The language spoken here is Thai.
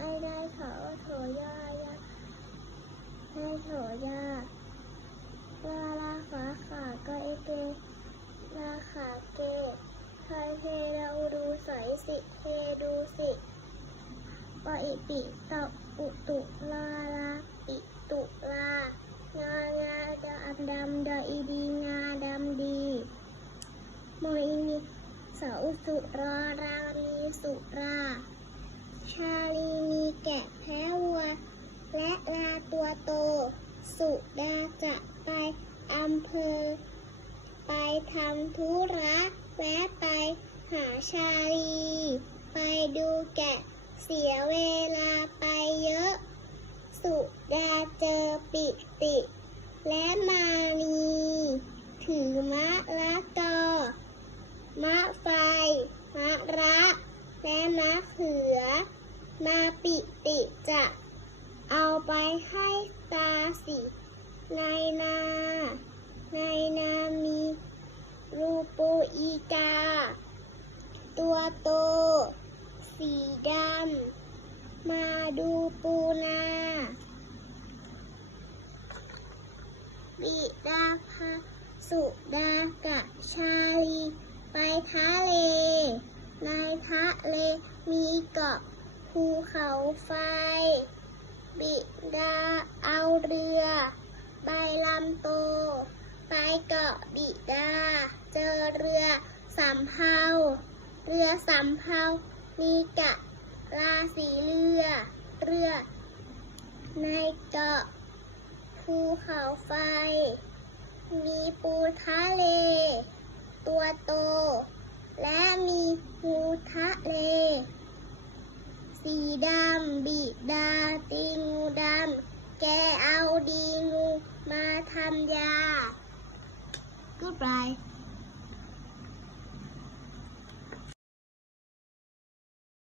ไอได้ขอโถย่ายาให้โถย่าลาลาขาขาก็ไอเกลาขาเกใครเทเราดูใสสิเทดูสิปออิปิตะอุตุลาลาอิตุลางางาดำดำดาอีดีงาดำดีโมอินิสาอุสุรารามีสุรา ชาลีมีแกะแพ้วัว และลาตัวโต สุดาจะไปอำเภอ ไปทำธุระแวะไปหาชาลี ไปดูแกะเสียเวลาไปเยอะ สุดาเจอปิติ และมานีถือมะละกอมะไฟมะระ มะเขือ มาปิติจะเอาไปให้ตาสิในนา ในนามีรูปูอีกา ตัวโต สีดำ มาดูปูนาบิดาพาสุดากับชาลี ไปทะเล ในทะเลมีเกาะภูเขาไฟ บิดาเอาเรือ ใบลำโต ไปเกาะบิดา เจอเรือสำเภา เรือสำเภา มีกะลาสีเรือ เรือ ในเกาะภูเขาไฟ มีปูทะเล ตัวโต และมีงูทะเล สีดำบิดาตีงูดำ แกเอาดีงูมาทำยา Goodbye